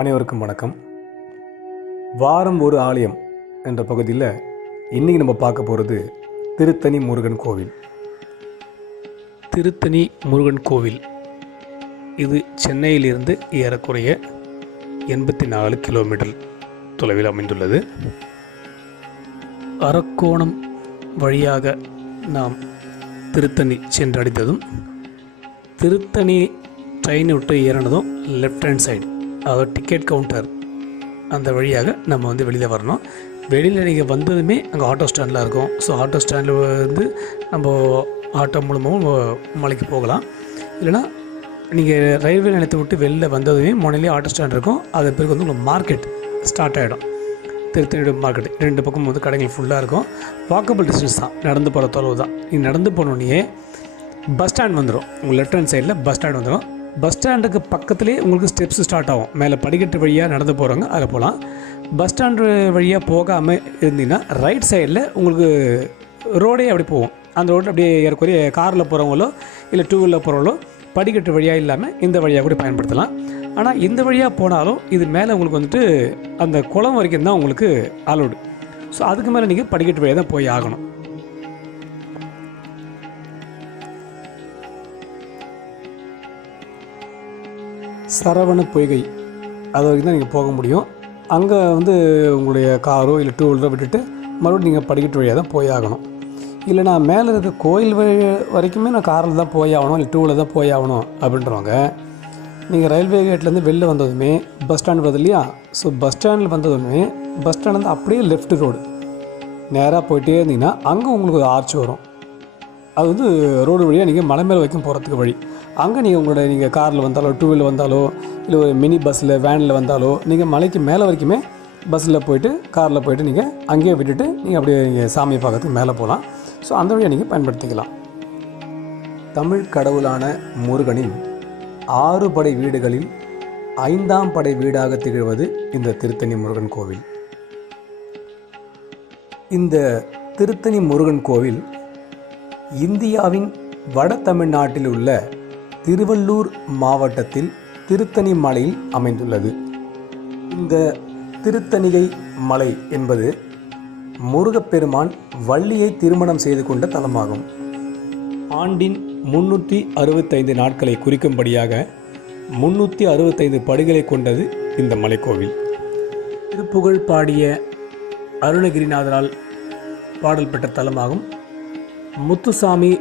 அனைவருக்கும் வணக்கம். வாரம் ஒரு ஆலயம் என்ற பகுதியில் இன்றைக்கி நம்ம பார்க்க போகிறது திருத்தணி முருகன் கோவில். திருத்தணி முருகன் கோவில் இது சென்னையிலிருந்து ஏறக்குறைய 84 கிலோமீட்டர் தொலைவில் அமைந்துள்ளது. அரக்கோணம் வழியாக நாம் திருத்தணி சென்றடைந்ததும் திருத்தணி ட்ரெயின் விட்டு ஏறினதும் லெஃப்ட் ஹேண்ட் சைடு அதாவது டிக்கெட் கவுண்டர் அந்த வழியாக நம்ம வெளியில் வரணும். வெளியில் நீங்கள் வந்ததுமே அங்கே ஆட்டோ ஸ்டாண்டில் இருக்கும். ஸோ ஆட்டோ ஸ்டாண்டில் நம்ம ஆட்டோ மூலமாகவும் மலைக்கு போகலாம். இல்லைனா நீங்கள் ரயில்வே நிலையத்தை விட்டு வெளியில் வந்ததுமே முனையிலே ஆட்டோ ஸ்டாண்ட் இருக்கும். அது பிறகு உங்களுக்கு மார்க்கெட் ஸ்டார்ட் ஆகிடும். திருத்தணி மார்க்கெட் 2 பக்கம் கடைகள் ஃபுல்லாக இருக்கும். வாக்கபிள் டிஸ்டன்ஸ் தான், நடந்து போகிற தொலைவு தான். நீங்கள் நடந்து போனோடனே பஸ் ஸ்டாண்ட் வந்துடும். உங்கள் லெஃப்ட் ஹேண்ட் சைடில் பஸ் ஸ்டாண்ட் வந்துடும். பஸ் ஸ்டாண்டுக்கு பக்கத்துலேயே உங்களுக்கு ஸ்டெப்ஸ் ஸ்டார்ட் ஆகும். மேலே படிக்கட்டு வழியாக நடந்து போகிறவங்க அதில் போகலாம். பஸ் ஸ்டாண்டு வழியாக போகாமல் இருந்தீங்கன்னா ரைட் சைடில் உங்களுக்கு ரோடே அப்படி போகும். அந்த ரோட்டில் அப்படியே ஏறக்குறைய காரில் போகிறவங்களோ இல்லை 2 வீலரில் போகிறவங்களோ படிக்கட்டு வழியாக இல்லாமல் இந்த வழியாக கூட பயன்படுத்தலாம். ஆனால் இந்த வழியாக போனாலும் இது மேலே உங்களுக்கு அந்த குளம் வரைக்கும் தான் உங்களுக்கு அலோடு. ஸோ அதுக்கு மேலே நீங்கள் படிக்கட்டு வழியாக தான் போய் ஆகணும். சரவண பொய்கை அது வரைக்கும் தான் நீங்கள் போக முடியும். அங்கே உங்களுடைய காரோ இல்லை 2 வீலரோ விட்டுட்டு மறுபடியும் நீங்கள் படிக்கட்டு வழியாக தான் போய் ஆகணும். இல்லை நான் மேலே இருக்க கோயில் வரைக்குமே நான் காரில் தான் போய் ஆகணும், இல்லை 2 வீலர் தான் போய் ஆகணும் அப்படின்றவங்க நீங்கள் ரயில்வே கேட்லேருந்து வெளில வந்ததுமே பஸ் ஸ்டாண்ட் வருது இல்லையா? ஸோ பஸ் ஸ்டாண்டில் வந்ததுமே பஸ் ஸ்டாண்ட் அப்படியே லெஃப்ட் ரோடு நேராக போயிட்டே இருந்தீங்கன்னா அங்கே உங்களுக்கு ஒரு ஆர்ச் வரும். அது ரோடு வழியாக நீங்கள் மலை மேலே வரைக்கும் போகிறதுக்கு வழி. அங்கே நீங்கள் காரில் வந்தாலோ 2 வீலர் வந்தாலோ இல்லை ஒரு மினி பஸ்ஸில் வேனில் வந்தாலோ நீங்கள் மலைக்கு மேலே வரைக்குமே பஸ்ஸில் போயிட்டு காரில் போயிட்டு நீங்கள் அங்கேயே விட்டுட்டு நீங்கள் அப்படியே நீங்கள் சாமியை பார்க்கறதுக்கு மேலே போகலாம். ஸோ அந்த வழியாக நீங்கள் பயன்படுத்திக்கலாம். தமிழ் கடவுளான முருகனின் 6 படை வீடுகளில் 5ஆம் படை வீடாக திகழ்வது இந்த திருத்தணி முருகன் கோவில். இந்த திருத்தணி முருகன் கோவில் இந்தியாவின் வட தமிழ்நாட்டில் உள்ள திருவள்ளூர் மாவட்டத்தில் திருத்தணி மலையில் அமைந்துள்ளது. இந்த திருத்தணிகை மலை என்பது முருகப்பெருமான் வள்ளியை திருமணம் செய்து கொண்ட தலமாகும். ஆண்டின் 365 நாட்களை குறிக்கும்படியாக 365 படிகளை கொண்டது இந்த மலைக்கோவில். திருப்புகழ் பாடிய அருணகிரிநாதரால் பாடல் பெற்ற தலமாகும். முத்துசாமி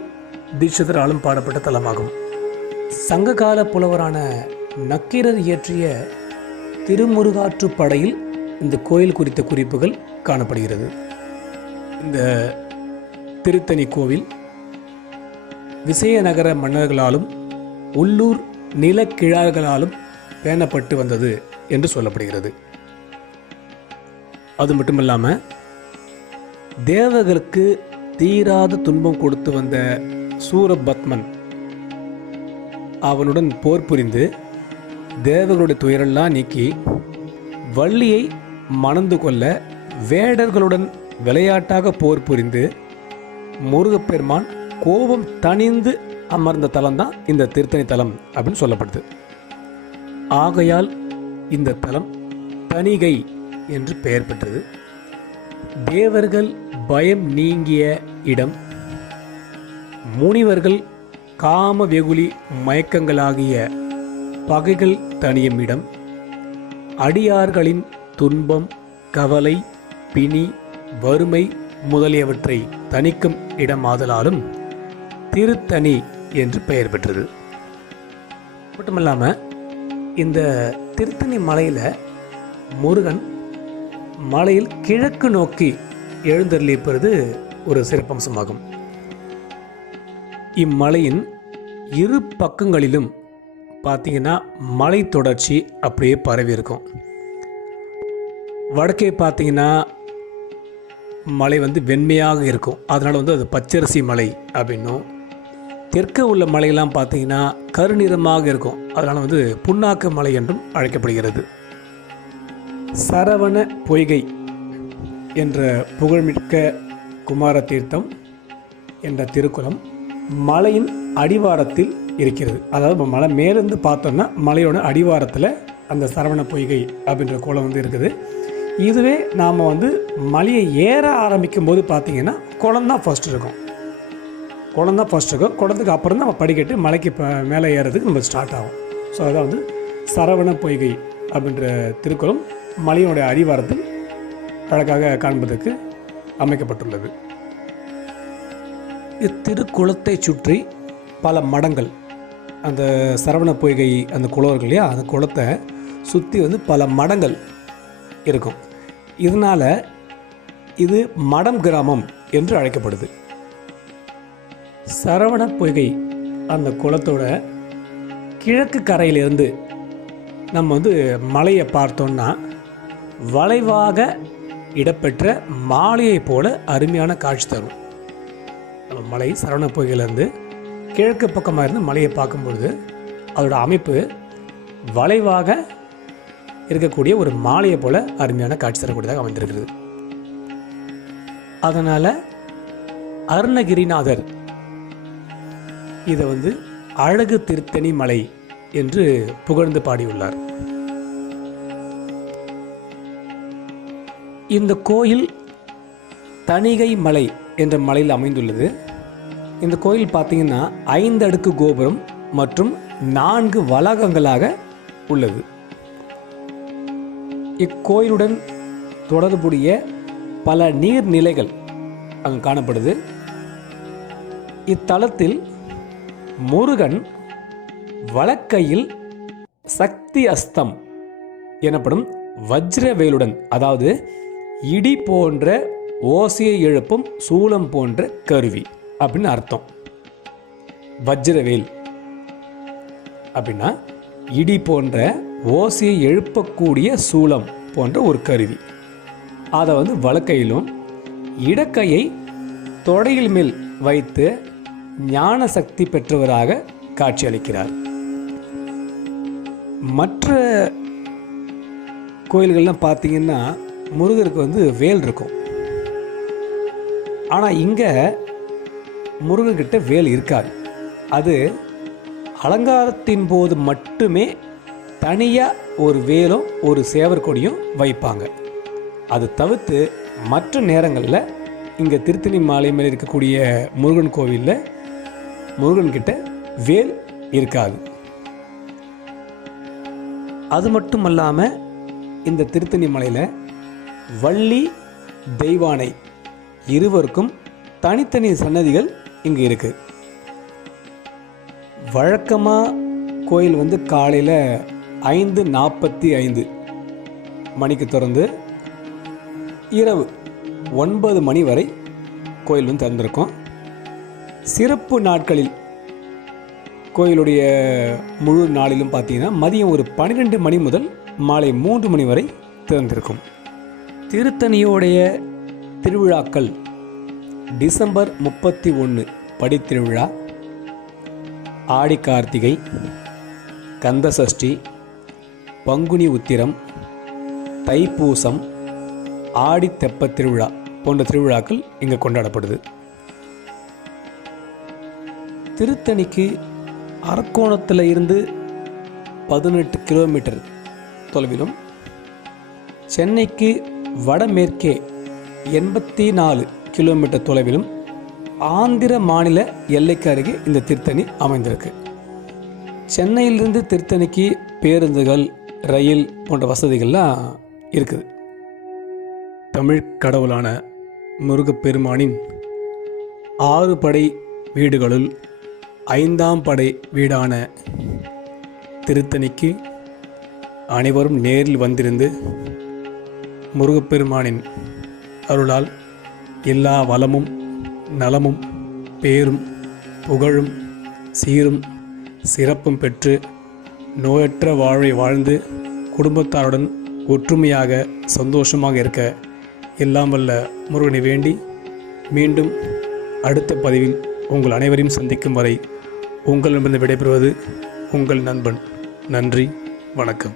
தீட்சிதராலும் பாடப்பட்ட தலமாகும். சங்ககால புலவரான நக்கீரர் இயற்றிய திருமுருகாற்றுப்படையில் இந்த கோயில் குறித்த குறிப்புகள் காணப்படுகிறது. இந்த திருத்தணி கோவில் விசயநகர மன்னர்களாலும் உள்ளூர் நிலக்கிழார்களாலும் பேணப்பட்டு வந்தது என்று சொல்லப்படுகிறது. அது மட்டுமில்லாமல் தேவர்களுக்கு தீராத துன்பம் கொடுத்து வந்த சூரபத்மன் அவனுடன் போர் புரிந்து தேவர்களுடைய துயரெல்லாம் நீக்கி வள்ளியை மணந்து கொள்ள வேடர்களுடன் விளையாட்டாக போர் புரிந்து முருகப்பெருமான் கோபம் தணிந்து அமர்ந்த தலம்தான் இந்த திருத்தணி தலம் அப்படின்னு சொல்லப்படுது. ஆகையால் இந்த தலம் தணிகை என்று பெயர் பெற்றது. தேவர்கள் பயம் நீங்கிய இடம், முனிவர்கள் காம வெகுளி மயக்கங்களாகிய பகைகள் தணியும் இடம், அடியார்களின் துன்பம் கவலை பிணி வறுமை முதலியவற்றை தணிக்கும் இடமாதலாலும் திருத்தணி என்று பெயர் பெற்றது. மட்டுமல்லாமல் இந்த திருத்தணி மலையில் முருகன் மலையில் கிழக்கு நோக்கி எழுந்தருளியிருப்பது ஒரு சிறப்பம்சமாகும். இம்மலையின் 2 பக்கங்களிலும் பார்த்தீங்கன்னா மலை தொடர்ச்சி அப்படியே பரவி இருக்கும். வடக்கே பார்த்தீங்கன்னா மலை வெண்மையாக இருக்கும். அதனால் அது பச்சரிசி மலை அப்படின்னும், தெற்க உள்ள மலையெல்லாம் பார்த்தீங்கன்னா கருநிறமாக இருக்கும். அதனால் புண்ணாக்க மலை என்றும் அழைக்கப்படுகிறது. சரவண பொய்கை என்ற புகழ்மிக்க குமார தீர்த்தம் என்ற திருக்குளம் மலையின் அடிவாரத்தில் இருக்கிறது. அதாவது மலை மேலிருந்து பார்த்தோம்னா மலையோட அடிவாரத்தில் அந்த சரவண பொய்கை அப்படின்ற குளம் வந்து இருக்குது. இதுவே நாம் வந்து மலையை ஏற ஆரம்பிக்கும் போது பார்த்திங்கன்னா குளம் தான் ஃபஸ்ட் இருக்கும். குளத்துக்கு அப்புறம் தான் நம்ம படிக்கட்டு மலைக்கு மேலே ஏறதுக்கு நம்ம ஸ்டார்ட் ஆகும். ஸோ அதான் வந்து சரவண பொய்கை அப்படின்ற திருக்குளம் மலையோடைய அடிவாரத்தில் அழகாக காண்பதற்கு அமைக்கப்பட்டுள்ளது. இத்திருக்குளத்தை சுற்றி பல மடங்கள், அந்த சரவண பொய்கை அந்த குளம் இருக்கு இல்லையா, அந்த குளத்தை சுற்றி வந்து பல மடங்கள் இருக்கும். இதனால் இது மடம் கிராமம் என்று அழைக்கப்படுது. சரவண பொய்கை அந்த குளத்தோட கிழக்கு கரையிலிருந்து நம்ம வந்து மலையை பார்த்தோன்னா வளைவாக இடம்பெற்ற மாலையை போல அருமையான காட்சி தரும். நம்ம மலை சரவண பொய்கையிலேருந்து கிழக்கு பக்கமாக இருந்து மலையை பார்க்கும்பொழுது அதோட அமைப்பு வளைவாக இருக்கக்கூடிய ஒரு மாலையை போல அருமையான காட்சி தரக்கூடியதாக அமைந்திருக்கிறது. அதனால் அருணகிரிநாதர் இதை வந்து அழகு திருத்தணி மலை என்று புகழ்ந்து பாடியுள்ளார். இந்த கோயில் தணிகை மலை என்ற மலையில் அமைந்துள்ளது. இந்த கோயில் பார்த்தீங்கன்னா 5 அடுக்கு கோபுரம் மற்றும் 4 வளாகங்களாக உள்ளது. இக்கோயிலுடன் தொடர்புடைய பல நீர்நிலைகள் அங்கு காணப்படுது. இத்தலத்தில் முருகன் வலக்கையில் சக்தி அஸ்தம் எனப்படும் வஜ்ரவேலுடன், அதாவது இடி போன்ற ஓசையை எழுப்பும் சூலம் போன்ற கருவி அப்படின்னு அர்த்தம். வஜ்ரவேல் அப்படின்னா இடி போன்ற ஓசையை எழுப்பக்கூடிய சூலம் போன்ற ஒரு கருவி. அதை வந்து வலக்கையிலும் இடக்கையை தொடையில் மேல் வைத்து ஞான சக்தி பெற்றவராக காட்சியளிக்கிறார். மற்ற கோயில்கள்லாம் பார்த்தீங்கன்னா முருகருக்கு வந்து வேல் இருக்கும். ஆனால் இங்கே முருகன்கிட்ட வேல் இருக்காது. அது அலங்காரத்தின் போது மட்டுமே தனியாக ஒரு வேலும் ஒரு சேவர் கொடியும் வைப்பாங்க. அது தவிர்த்து மற்ற நேரங்களில் இங்கே திருத்தணி மாலை மேலே இருக்கக்கூடிய முருகன் கோவிலில் முருகன்கிட்ட வேல் இருக்காது. அது மட்டும் இல்லாமல் இந்த திருத்தணி மலையில் வள்ளி தெய்வானை இருவருக்கும் தனித்தனி சன்னதிகள் இங்கே இருக்குது. வழக்கமாக கோயில் வந்து காலையில் 5:45 மணிக்கு திறந்து இரவு 9 மணி வரை கோயில் வந்து திறந்திருக்கும். சிறப்பு நாட்களில் கோயிலுடைய முழு நாளிலும் பார்த்தீங்கன்னா மதியம் ஒரு 12 மணி முதல் மாலை 3 மணி வரை திறந்திருக்கும். திருத்தணியோடைய திருவிழாக்கள் டிசம்பர் 31 படித்திருவிழா, ஆடி கார்த்திகை, கந்த சஷ்டி, பங்குனி உத்திரம், தைப்பூசம், ஆடி தெப்பத் திருவிழா போன்ற திருவிழாக்கள் இங்கே கொண்டாடப்படுது. திருத்தணிக்கு அரக்கோணத்தில் இருந்து 18 கிலோமீட்டர் தொலைவிலும், சென்னைக்கு வடமேற்கே 84 கிலோமீட்டர் தொலைவிலும் ஆந்திர மாநில எல்லைக்கு அருகே இந்த திருத்தணி அமைந்திருக்கு. சென்னையிலிருந்து திருத்தணிக்கு பேருந்துகள், ரயில் போன்ற வசதிகள்லாம் இருக்குது. தமிழ் கடவுளான முருகப்பெருமானின் 6 படை வீடுகளுள் 5ஆம் படை வீடான திருத்தணிக்கு அனைவரும் நேரில் வந்திருந்து முருகப்பெருமானின் அருளால் எல்லா வளமும் நலமும் பேரும் புகழும் சீரும் சிறப்பும் பெற்று நோயற்ற வாழ்வை வாழ்ந்து குடும்பத்தாருடன் ஒற்றுமையாக சந்தோஷமாக இருக்க எல்லாம் வல்ல முருகனை வேண்டி மீண்டும் அடுத்த பதிவில் உங்கள் அனைவரையும் சந்திக்கும் வரை உங்களிடமிருந்து விடைபெறுவது உங்கள் நண்பன். நன்றி, வணக்கம்.